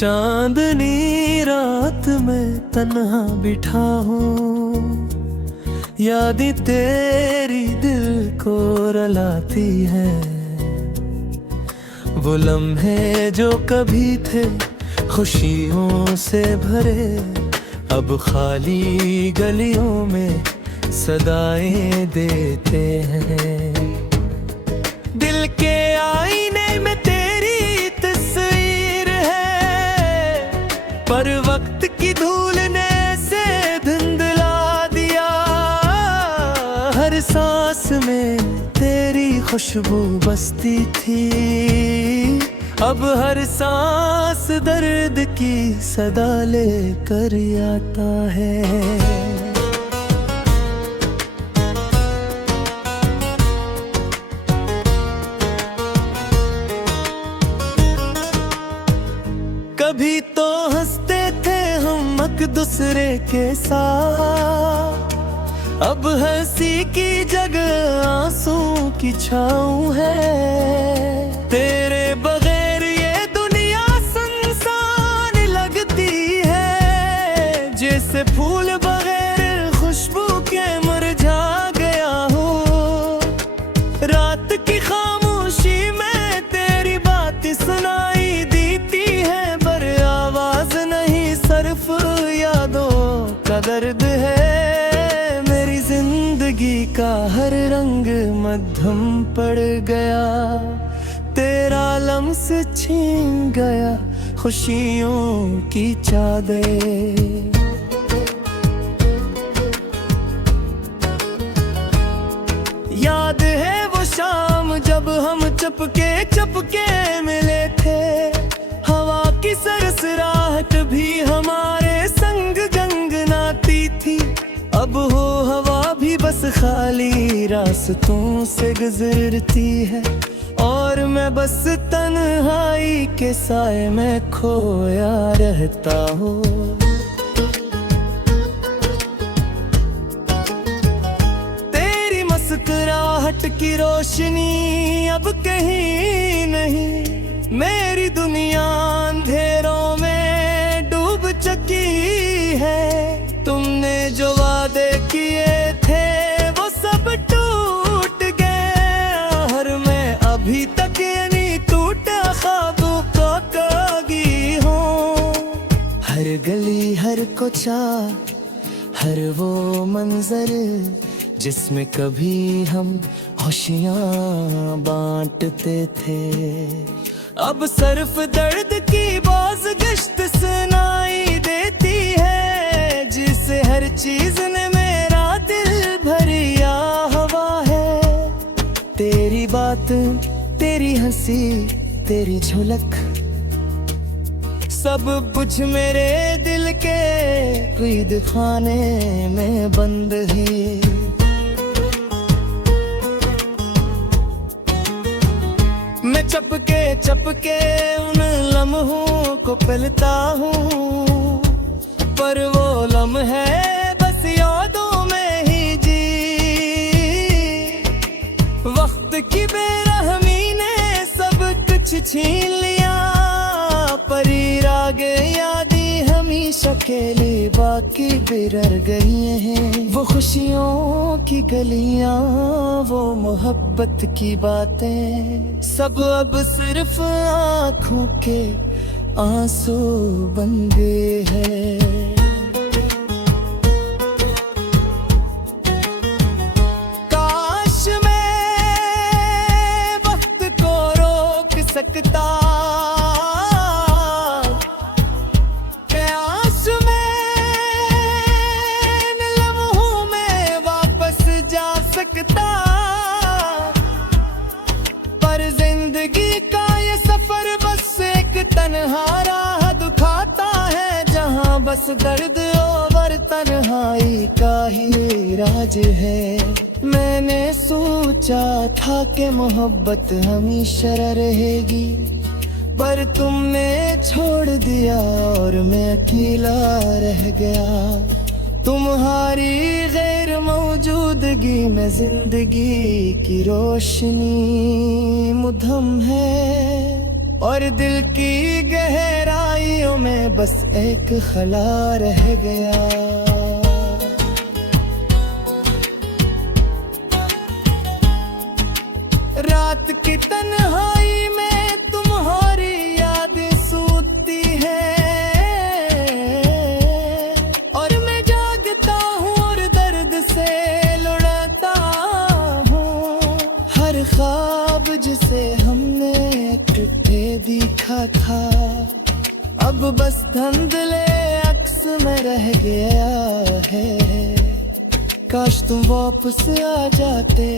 चांदनी रात में तन्हा बिठा हूँ, यादें तेरी दिल को रुलाती है। वो लम्हे जो कभी थे खुशियों से भरे, अब खाली गलियों में सदाएं देते हैं। दिल के आईने में तेरी तस्वीर है, पर वक्त की धूल ने से धुंधला दिया। हर सांस में तेरी खुशबू बसती थी, अब हर सांस दर्द की सदा लेकर आता है। कभी तो हंसते थे हम एक दूसरे के साथ, अब हंसी की जगह आंसू की छाँव है। तेरे बगैर ये दुनिया सुनसान लगती है, जैसे फूल बगैर खुशबू के मुरझा गया हो। रात की खामोशी में तेरी बात सुनाई देती है, पर आवाज नहीं सिर्फ यादों का दर्द है। जिंदगी का हर रंग मध्यम पड़ गया, तेरा लम्स छीन गया खुशियों की चादर। याद है वो शाम जब हम चुपके मिले थे, हवा की सरसराहट भी हमारे संग गंगनाती थी। अब हो हवा भी बस खाली रास्तों से गुजरती है, और मैं बस तन्हाई के साए में खोया रहता हूँ। तेरी मुस्कुराहट की रोशनी अब कहीं नहीं, मेरी दुनिया अंधेरों में डूब चुकी है। तुमने जो वादे किए थे वो सब टूट गए, हर मैं अभी तक ये नहीं टूटा ख्वाबों का कागी हूँ। हर गली हर कोचा हर वो मंजर जिसमें कभी हम खुशियाँ बांटते थे, अब सिर्फ दर्द की बाज़गश्त सुनाई देती है। जिसे हर चीज ने मेरा दिल भरिया हवा है, तेरी बात तेरी हंसी तेरी झलक सब कुछ मेरे दिल के क़ैद खाने में बंद है। मैं चपके उन लम्हों को पलता हूँ, पर वो लम्हे बस यादों में ही जी। वक्त की बेरहमी ने सब कुछ छीन लिया, पर राग यादें हमेशा अकेले बाकी बिरर गई हैं। वो खुशियों की गलियां वो मोहब्बत की बातें सब अब सिर्फ आँखों के आंसू बन गए हैं। काश मैं वक्त को रोक सकता, काश मैं इन लम्हों में वापस जा सकता, पर जिंदगी का ये सफर बस एक तन्हा राह दिखाता है, जहाँ बस दर्द और तन्हाई का ही राज है। मैंने सोचा था कि मोहब्बत हमेशा रहेगी, पर तुमने छोड़ दिया और मैं अकेला रह गया। तुम्हारी गैर मौजूदगी में जिंदगी की रोशनी मुधम है। और दिल की गहराइयों में बस एक खला रह गया। रात की तन्हाई में तुम्हारी यादें सूती है, और मैं जागता हूँ और दर्द से लुढ़कता हूँ। हर ख्वाब जिसे हमने इकट्ठे देखा था अब बस धुंधले अक्स में रह गया है। काश तुम वापस आ जाते,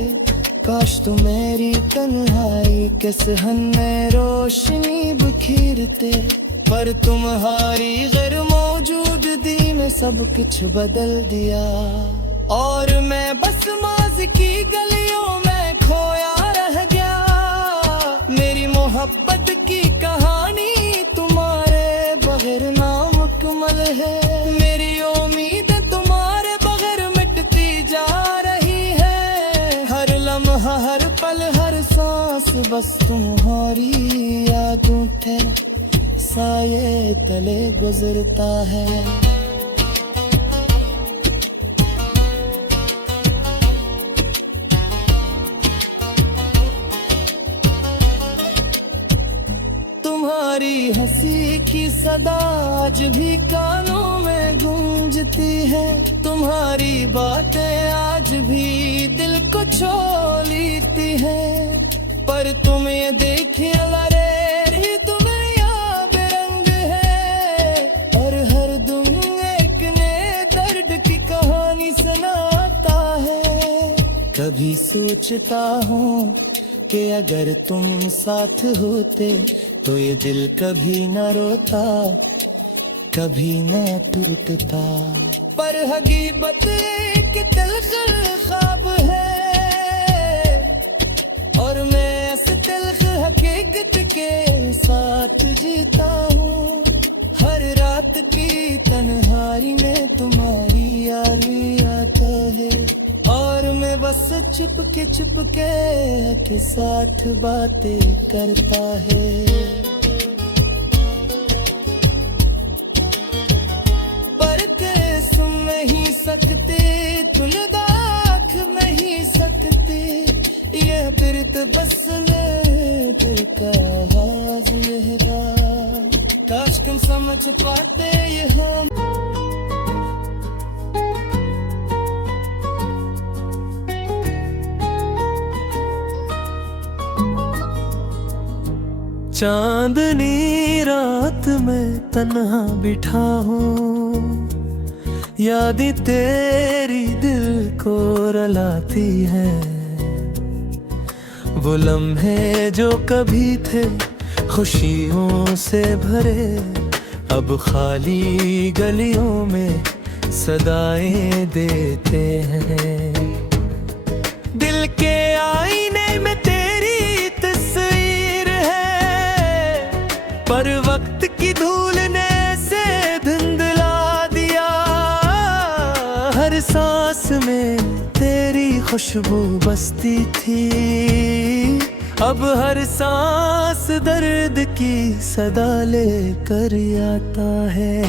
काश तुम मेरी तन्हाई के सहन में रोशनी बिखेरते। पर तुम्हारी गैर मौजूदगी में सब कुछ बदल दिया, और मैं बस माज़ी की गलियों में खोया रह गया। मेरी मोहब्बत की कहानी तुम्हारे बगैर नामुकम्मल है। मेरी उम्मीद तुम्हारे बगैर मिटती जा रही है। हर लम्हा, हर पल, हर सांस बस तुम्हारी यादों के साये तले गुजरता है। तुम्हारी हंसी की सदा आज भी कानों में गूंजती है। तुम्हारी बातें आज भी दिल को छू लेती है। पर तुम ये देखिए लरे दुनिया बेरंग है, और हर दम एक नए दर्द की कहानी सुनाता है। कभी सोचता हूँ कि अगर तुम साथ होते तो ये दिल कभी न रोता, कभी न टूटता। पर हकीकत एक तिलख ख्वाब है, और मैं इस तिलख हकीकत के साथ जीता हूँ। हर रात की तन्हाई में तुम्हारी यारी आता है, और मैं बस चुपके के साथ बातें करता है। पर के सुन नहीं सकते, तुम दाख नहीं सकते। यह बिरत बस दिल का आवाज लहरा, काश तुम समझ पाते ये हम। चांदनी रात में तन्हा बिठा हूँ, यादें तेरी दिल को रुलाती हैं। वो लम्हे जो कभी थे खुशियों से भरे, अब खाली गलियों में सदाएं देते हैं। दिल के आईने में तेरी तस्वीर है, पर वक्त की धूल ने से धुंधला दिया। हर सांस में तेरी खुशबू बसती थी, अब हर सांस दर्द की सदा लेकर आता है।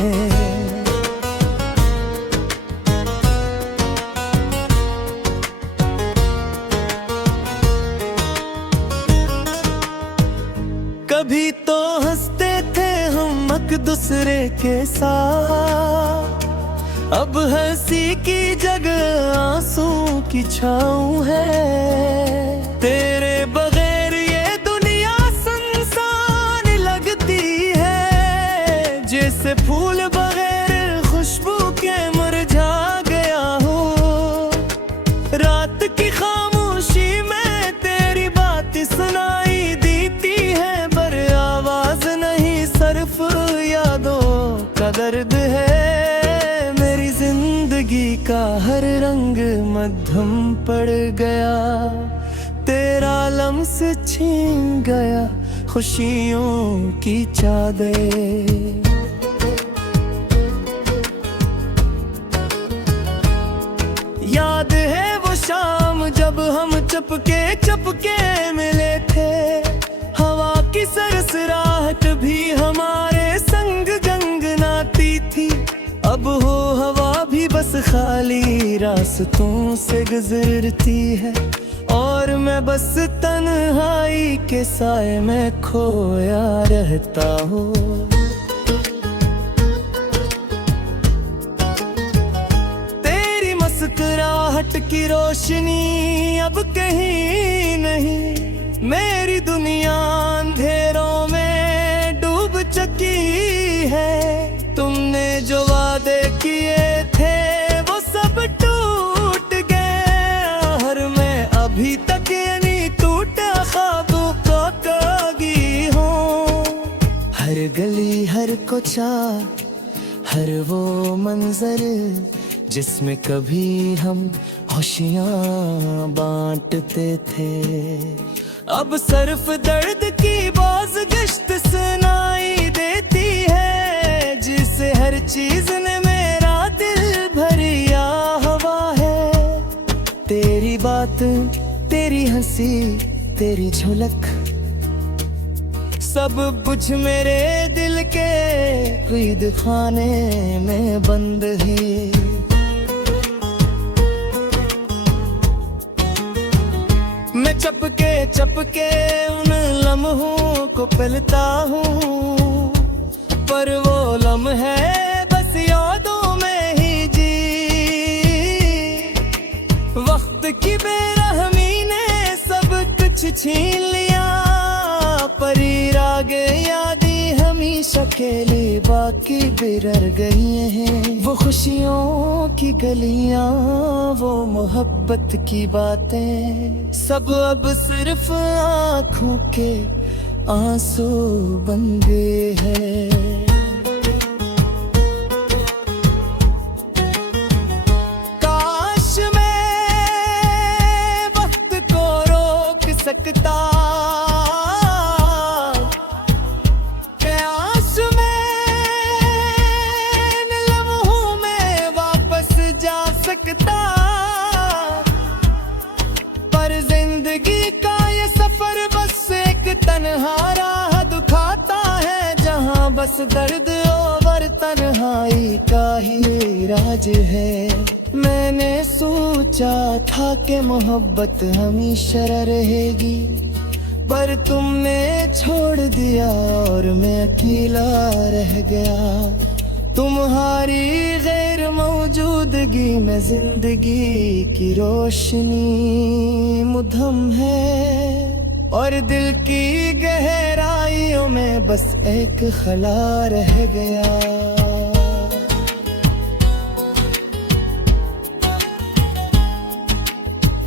कभी तो हंसते थे हम एक दूसरे के साथ, अब हंसी की जगह आंसू की छाँव है। तेरे बगैर ये दुनिया सुनसान लगती है, जैसे फूल बगैर खुशबू के मुरझा गया हो। रात की खामोशी में तेरी बात सुनाई देती है, पर आवाज नहीं सिर्फ यादों का दर्द है। मेरी जिंदगी का हर रंग मध्यम पड़ गया, तेरा लम्स छीन गया खुशियों की चादर। याद है वो शाम जब हम चुपके मिले थे, हवा की सरसरा बस खाली रास्तों से गुजरती है, और मैं बस तन्हाई के साए में खोया रहता हूँ। तेरी मुस्कुराहट की रोशनी अब कहीं नहीं, मेरी दुनिया अंधेरों में डूब चुकी है। तुमने जो वादे किए थे वो सब टूट गए, हर मैं अभी तक ये नहीं टूटा ख्वाबों का कागी हूँ। हर गली हर कोचा हर वो मंजर जिसमें कभी हम खुशियाँ बांटते थे, अब सिर्फ दर्द की बाज़गश्त सुनाई देती है, जिसे हर चीज ने मेरा दिल भरिया हुआ है। तेरी बात, तेरी हंसी, तेरी झलक सब कुछ मेरे दिल के क़ैद खाने में बंद है। मैं चपके उन लम्हों को पलता हूँ, पर वो लम्हे बस यादों में ही जी। वक्त की बेरहमी ने सब कुछ छीन लिया, पर रागे यादें हमेशा अकेली बाकी बिरर गई हैं। वो खुशियों की गलियां, वो मोहब्बत की बातें, सब अब सिर्फ आँखों के आंसू बन गए हैं। काश मैं वक्त को रोक सकता, काश मैं इन लम्हों में वापस जा सकता, पर जिंदगी का ये सफर बस एक तन्हा राह दिखाता है, जहाँ बस दर्द और तन्हाई का ही राज है। मैंने सोचा था कि मोहब्बत हमेशा रहेगी, पर तुमने छोड़ दिया और मैं अकेला रह गया। तुम्हारी गैर मौजूदगी में जिंदगी की रोशनी मुधम है, और दिल की गहराइयों में बस एक खला रह गया।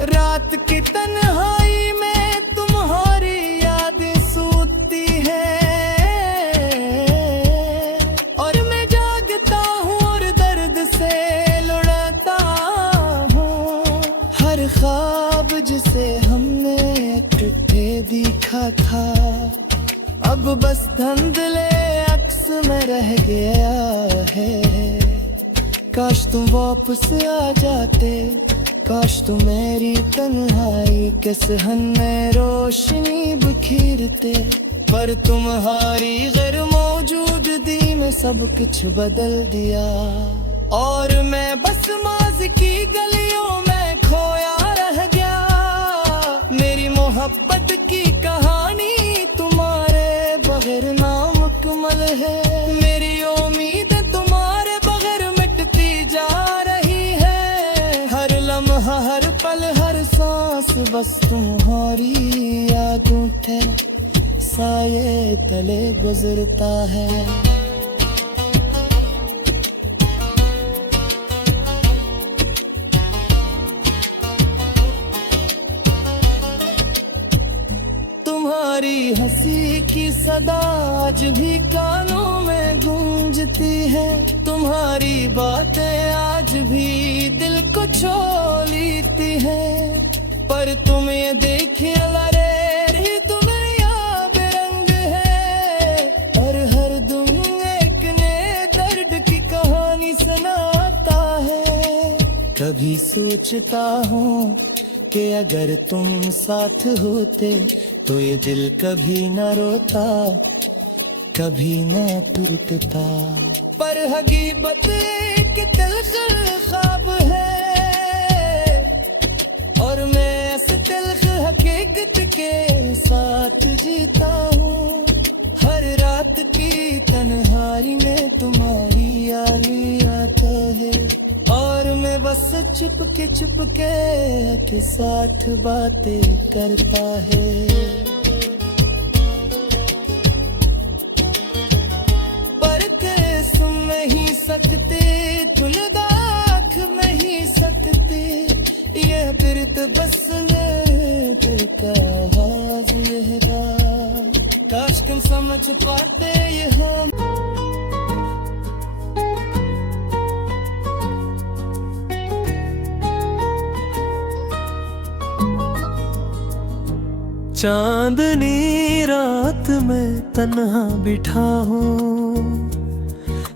रात की तन्हाई में तुम्हारी यादें सूती है, और मैं जागता हूँ और दर्द से लुढ़कता हूँ। हर ख्वाब जिसे हमने इकट्ठे देखा था, अब बस धुंधले अक्स में रह गया है। काश तुम वापस आ जाते, काश तुम मेरी तन्हाई के सहन में रोशनी बिखेरते, पर तुम्हारी गैर मौजूदगी में सब कुछ बदल दिया, और मैं बस माज़ी की गलियों में खोया रह गया। मेरी मोहब्बत की कहानी तुम्हारे बगैर नामुकम्मल है, मेरी उम्मीद तुम्हारे बगैर मिटती जा रही है। हर लम्हा, हर पल, हर सांस बस तुम्हारी यादों के साये तले गुजरता है। तुम्हारी हंसी की सदा आज भी कानों में गूंजती है, तुम्हारी बातें आज भी दिल को छू लेती है। पर तुम ये देखिए लरे तुम्हें या बेरंग है, और हर दम एक नए दर्द की कहानी सुनाता है। कभी सोचता हूँ कि अगर तुम साथ होते तो ये दिल कभी न रोता, कभी न टूटता। पर हकीकत एक तिलख ख्वाब है, और मैं इस तिलख हकीकत के साथ जीता हूँ। हर रात की तन्हाई में तुम्हारी याद आता है, और मैं बस चुपके के साथ बातें करता है। पर के सुन नहीं सकते, खुलदाख नहीं सकते, यह बिरत बस दिल का आवाज है। काश तुम समझ पाते ये हम। चांदनी रात में तन्हा बिठा हूँ,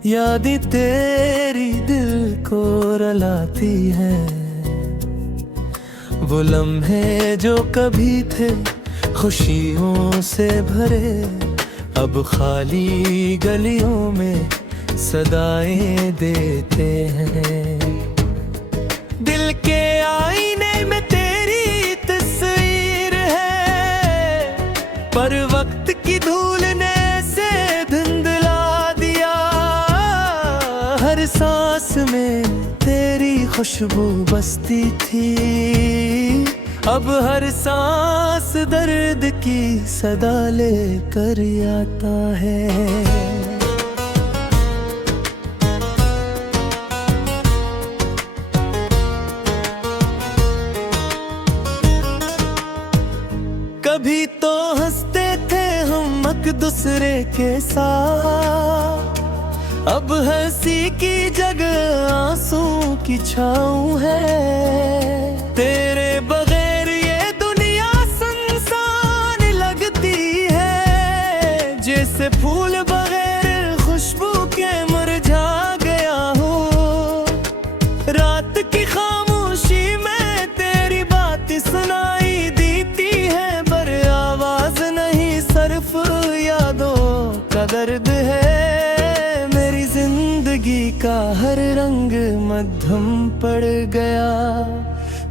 यादें तेरी दिल को रुलाती है। वो लम्हे जो कभी थे खुशियों से भरे, अब खाली गलियों में सदाएं देते हैं। दिल के आईने में तेरी तस्वीर है, पर वक्त की धूल ने से धुंधला दिया। हर सांस में तेरी खुशबू बसती थी, अब हर सांस दर्द की सदा लेकर आता है। कभी तो हंसते थे हम एक दूसरे के साथ, अब हंसी की जगह आंसू की छाँव है। तेरे बगैर ये दुनिया सुनसान लगती है, जैसे फूल बगैर खुशबू के मुरझा गया हूँ। रात की खामोशी में तेरी बात सुनाई देती है, पर आवाज नहीं सिर्फ यादों का दर्द है। मेरी जिंदगी का हर रंग मध्यम पड़ गया,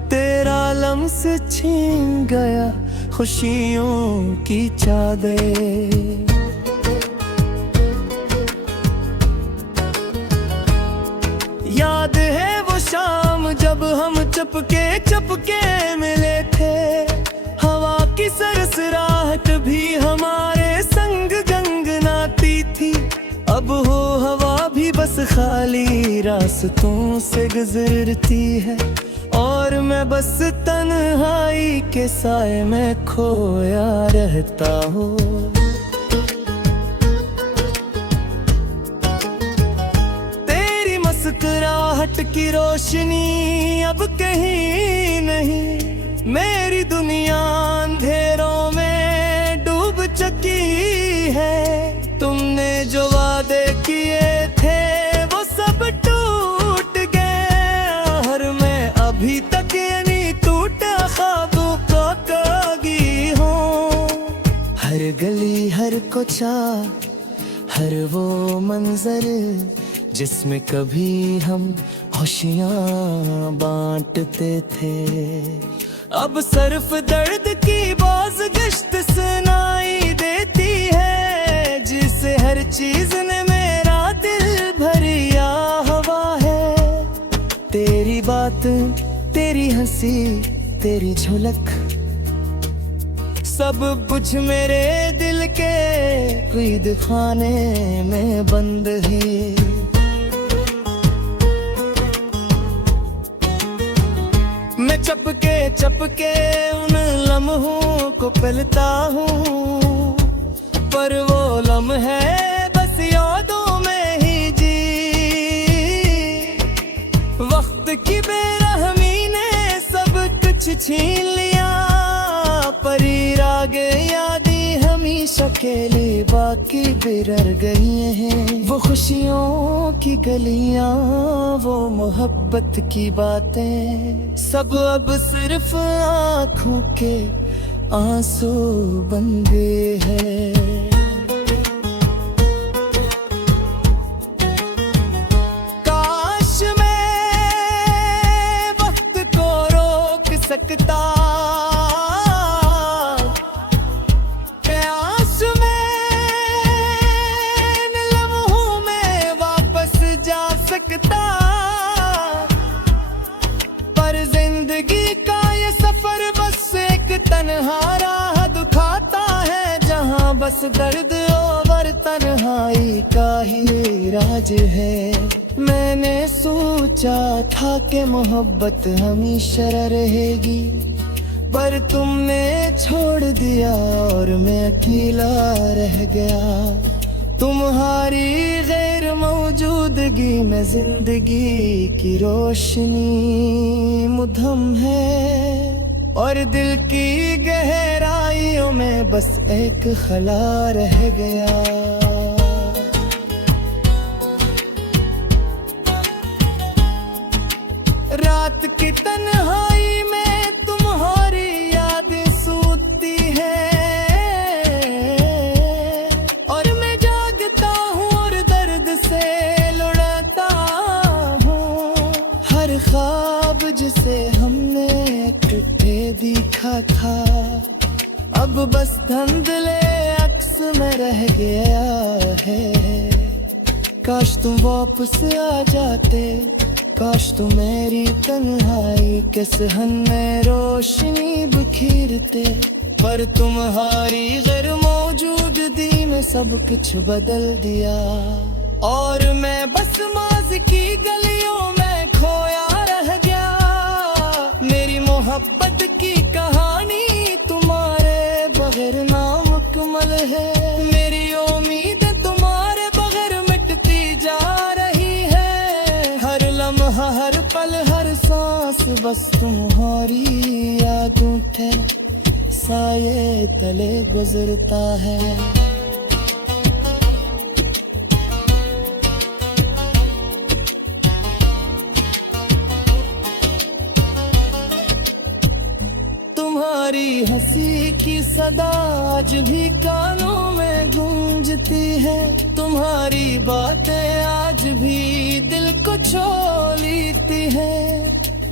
तेरा लम्स छीन गया खुशियों की चादर। याद है वो शाम जब हम चुपके मिले थे, हवा की सरसराहट भी हमारे संग गंगनाती थी। अब हो हवा भी बस खाली रास्तों से गुजरती है, और मैं बस तन्हाई के साए में खोया रहता हूँ। तेरी मुस्कुराहट की रोशनी अब कहीं नहीं, मेरी दुनिया अंधेरों में डूब चुकी है। तुमने जो वादे किए थे वो सब टूट गए, हर मैं अभी तक ये नहीं टूटा ख्वाबों का कागी हूँ। हर गली हर कोचा हर वो मंजर जिसमें कभी हम खुशियाँ बांटते थे, अब सिर्फ दर्द की बाज़गश्त सुनाई देती है। जिसे हर चीज ने मेरा दिल भरिया हवा है, तेरी बात तेरी हंसी तेरी झलक सब कुछ मेरे दिल के क़ैद खाने में बंद है। मैं चपके उन लम्हों को पलता हूँ, पर वो लम्हे बस यादों में ही जी। वक्त की बेरहमी ने सब कुछ छीन लिया, परी राग यादें हमेशा अकेली बाकी बिरर गई हैं। वो खुशियों की गलियां वो मोहब्बत की बातें सब अब सिर्फ आँखों के आंसू बन गए हैं। हर जिंदगी का ये सफर बस एक तन्हा राह दिखाता है, जहाँ बस दर्द और तन्हाई का ही राज है। मैंने सोचा था कि मोहब्बत हमेशा रहेगी, पर तुमने छोड़ दिया और मैं अकेला रह गया। तुम्हारी गैर मौजूदगी में जिंदगी की रोशनी मुधम है, और दिल की गहराइयों में बस एक खला रह गया। रात की तन्हाई में तुम्हारी यादें सूती है, और मैं जागता हूँ और दर्द से लुढ़कता हूँ। हर ख्वाब जिसे हमने इकट्ठे देखा था, अब बस धुंधले अक्स में रह गया है। काश तुम वापस आ जाते, काश तुम मेरी तन्हाई के सहन में रोशनी बिखेरते, पर तुम्हारी गैर मौजूदगी में सब कुछ बदल दिया। और मैं बस माज़ी की गलियों में खोया रह गया। मेरी मोहब्बत की कहानी तुम्हारे बगैर नामुकम्मल है। मेरी उम्मीदें तुम्हारे बगैर मिटती जा रही है। हर लम्हा, हर पल, हर सांस बस तुम्हारी यादों के साये तले गुजरता है। तुम्हारी हंसी की सदा आज भी कानों में गूंजती है। तुम्हारी बातें आज भी दिल को छू लेती है।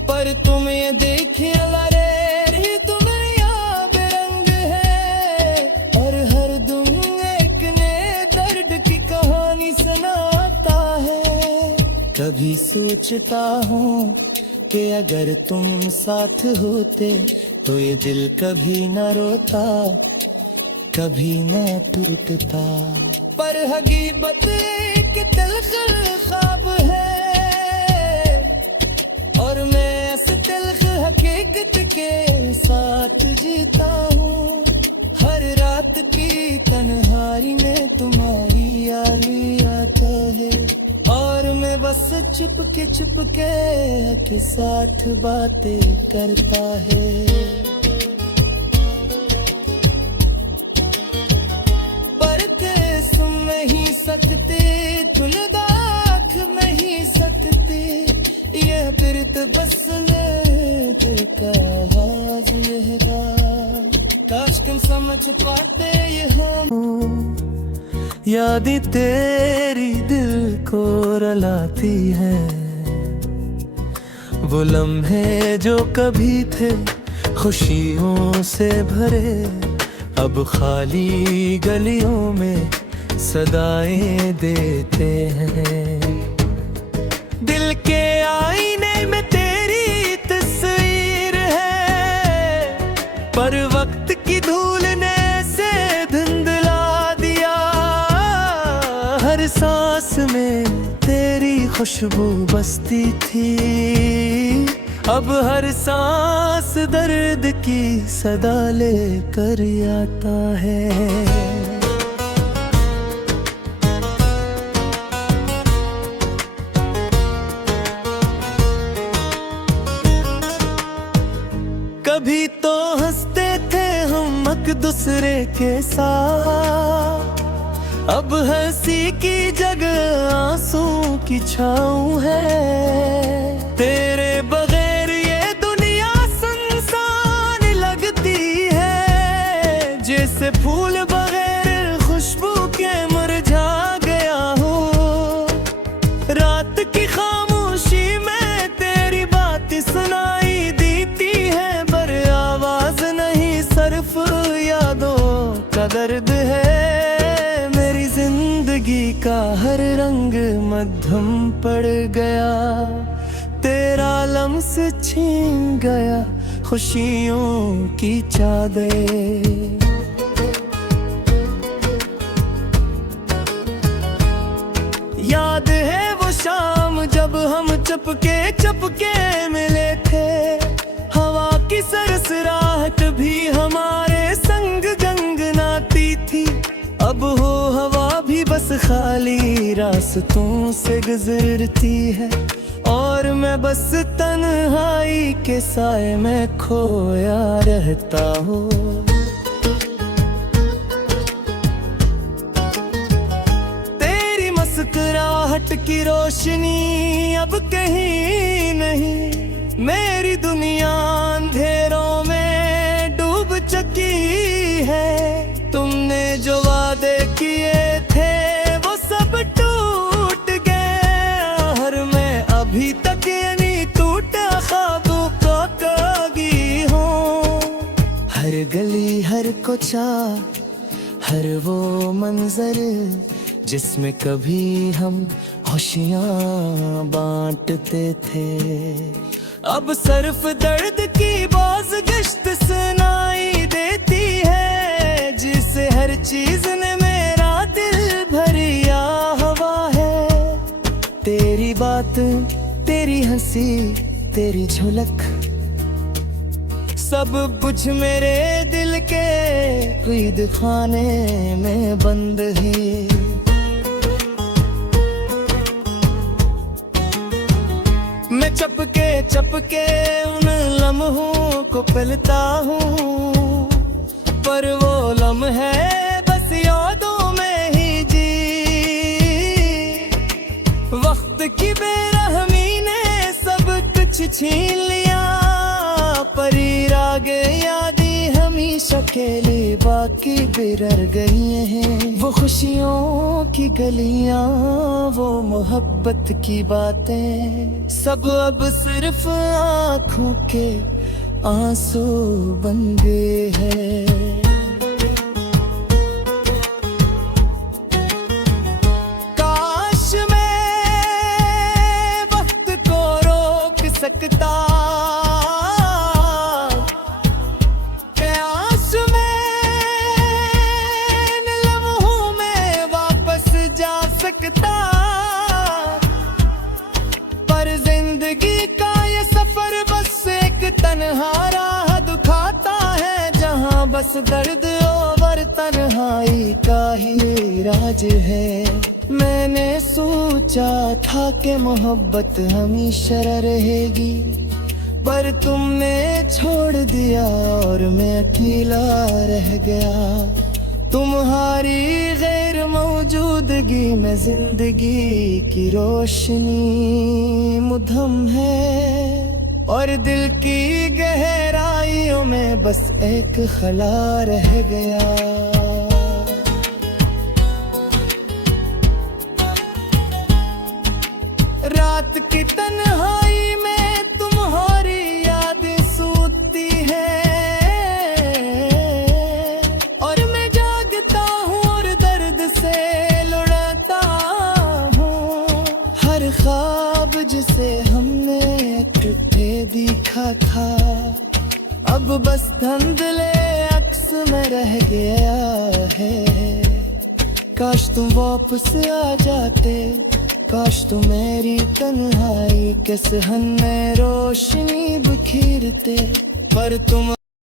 पर तुम ये देखिए लरे दुनिया बेरंग है, और हर दम एक नए दर्द की कहानी सुनाता है। कभी सोचता हूँ कि अगर तुम साथ होते तो ये दिल कभी न रोता, कभी न टूटता। पर हकीकत एक तल्ख ख्वाब है, और मैं इस तल्ख हकीकत के साथ जीता हूँ। हर रात की तन्हाई में तुम्हारी याद आता है, और मैं बस चुपके के साथ बातें करता है। पर सुन नहीं सकते, तुलदाख नहीं सकते, यह बिरत बस दिल का आवाज रहेगा। काश तुम समझ पाते ये हम। यादें तेरी दिल को रुलाती हैं, वो लम्हे जो कभी थे खुशियों से भरे, अब खाली गलियों में सदाएं देते हैं। दिल के आईने में तेरी तस्वीर है, पर वक्त की धूल ने से धुंधला दिया। हर सांस में तेरी खुशबू बसती थी, अब हर सांस दर्द की सदा लेकर आता है। कभी तो हंसते थे हम एक दूसरे के साथ, अब हंसी की जगह आंसू की छाँव है। तेरे बगैर ये दुनिया सुनसान लगती है, जैसे फूल बगैर खुशबू के मुरझा गया हूँ। रात की खामोशी में तेरी बात सुनाई देती है, पर आवाज नहीं सिर्फ यादों का दर्द है। मेरी जिंदगी का हर रंग मध्यम पड़ गया, तेरा लम्स छीन गया खुशियों की चादर। याद है वो शाम जब हम चपके चपके मिले थे, हवा की सरसराहट भी हमारे संग गंगनाती थी। अब हो हवा भी बस खाली रास्तों से गुजरती है, और मैं बस तन्हाई के साए में खोया रहता हूँ। तेरी मुस्कुराहट की रोशनी अब कहीं नहीं, मेरी दुनिया अंधेरों में डूब चुकी है। तुमने जो वादे किए थे वो सब टूट गए, और मैं अभी तक यानी टूटा ख्वाबों का कागी हूँ। हर गली हर कोचा हर वो मंजर जिसमें कभी हम खुशियाँ बांटते थे, अब सिर्फ दर्द की बाज़गश्त सुनाई देती है, जिसे हर चीज ने मेरा दिल भरिया हुआ है। तेरी बात, तेरी हंसी, तेरी झलक, सब कुछ मेरे दिल के क़ैद खाने में बंद है। मैं चपके चपके उन लम्हों को पलता हूँ, पर वो लम्हे बस यादों में ही जी। वक्त की बेरहमी ने सब कुछ छीन लिया, पर राग यादें हमेशा अकेली बाकी बिरर गई हैं। वो खुशियों की गलियां, वो मोहब्बत की बातें, सब अब सिर्फ आँखों के आंसू बन गए हैं। काश मैं वक्त को रोक सकता, काश मैं इन लम्हों में वापस जा सकता, पर जिंदगी का ये सफर बस एक तन्हा राह दिखाता है, जहाँ बस दर्द और तन्हाई का ही राज है। मैंने सोचा था कि मोहब्बत हमेशा रहेगी, पर तुमने छोड़ दिया और मैं अकेला रह गया। तुम्हारी गैर मौजूदगी में जिंदगी की रोशनी मुधम है, और दिल की गहराइयों में बस एक खला रह गया। रात की तन्हाई में तुम्हारी यादें सूती है, और मैं जागता हूँ और दर्द से लुढ़कता हूँ। हर ख्वाब जिसे हमने इकट्ठे देखा था, अब बस धुंधले अक्स में रह गया है। काश तुम वापस आ जाते, काश तुम मेरी तन्हाई के सहन में रोशनी बिखेरते, पर तुम